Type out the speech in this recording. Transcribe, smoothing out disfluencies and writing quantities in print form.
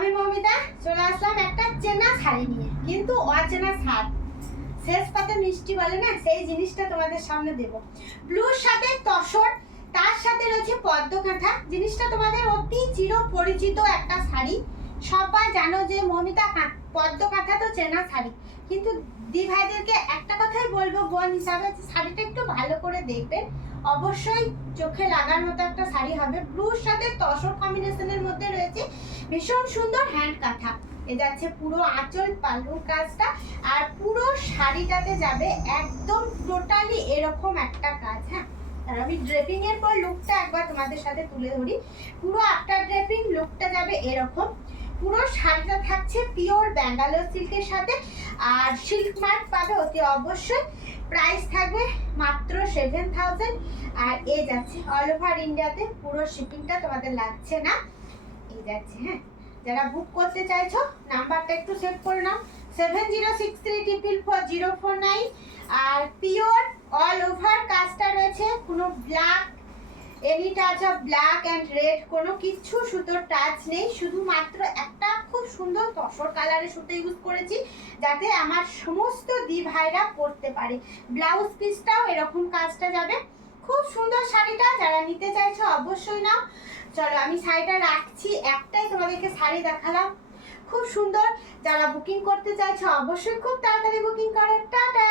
আমি মমিতা চলে আসলাম একটা চেনা শাড়ি নিয়ে, কিন্তু অচেনা স্বাদ, শেষ পাতে মিষ্টি বলে না, সেই জিনিসটা তোমাদের সামনে দেব। ব্লুর সাথে তসর, তার সাথে রয়েছে পদ্ম কাঁথা। জিনিসটা তোমাদের অতি চির পরিচিত একটা শাড়ি। সবাই জানো যে মমিতা পদ্ম কাঁথা তো চেনা শাড়ি, কিন্তু দি ভাইদেরকে একটা কথাই বলবো বোন হিসাবে, শাড়িটা একটু ভালো করে দেখবেন। অবশ্যই চোখে লাগার মতো একটা শাড়ি হবে। ব্লুর সাথে তসর কম্বিনেশনের মধ্যে রয়েছে ভীষণ সুন্দর হ্যান্ড কাঁথা। এ যাচ্ছে পুরো আঁচল পাল্লুর কাজটা, আর পুরো শাড়িটাতে যাবে একদম টোটালি এরকম একটা কাজ। হ্যাঁ, আর আমি ড্রেপিং এর পর লুকটা একবার তোমাদের সাথে তুলে ধরি। পুরো আফটার ড্রেপিং লুকটা যাবে এরকম। পুরো শাড়িটা থাকছে পিওর ব্যাঙ্গালোর সিল্কের সাথে, আর সিল্ক মার্ক পাবে অতি অবশ্যই। প্রাইস থাকবে মাত্র 7000। আর এই যাচ্ছে অল ওভার ইন্ডিয়াতে, পুরো শিপিংটা তোমাদের লাগছে না। এই যাচ্ছে। হ্যাঁ, যারা বুক করতে চাইছো নাম্বারটা একটু সেভ করে নাও, 7063444049। আর পিওর অল ওভার কাজটা রয়েছে, কোনো black any touch of black and red কোনো কিচ্ছু সুতোর টাচ নেই, শুধুমাত্র একটা খুব সুন্দর তসর কালারের সুতো ইউজ করেছি, যাতে আমার সমস্ত দি ভাইরা পরতে পারে। ব্লাউজ পিসটাও এরকম কাজটা যাবে। খুব সুন্দর শাড়িটা, যারা নিতে চাইছো অবশ্যই নাও। চলো আমি শাড়িটা রাখছি, একটাই তোমাদেরকে শাড়ি দেখালাম, খুব সুন্দর। যারা বুকিং করতে চাইছো অবশ্যই খুব তাড়াতাড়ি বুকিং করো। টাটা।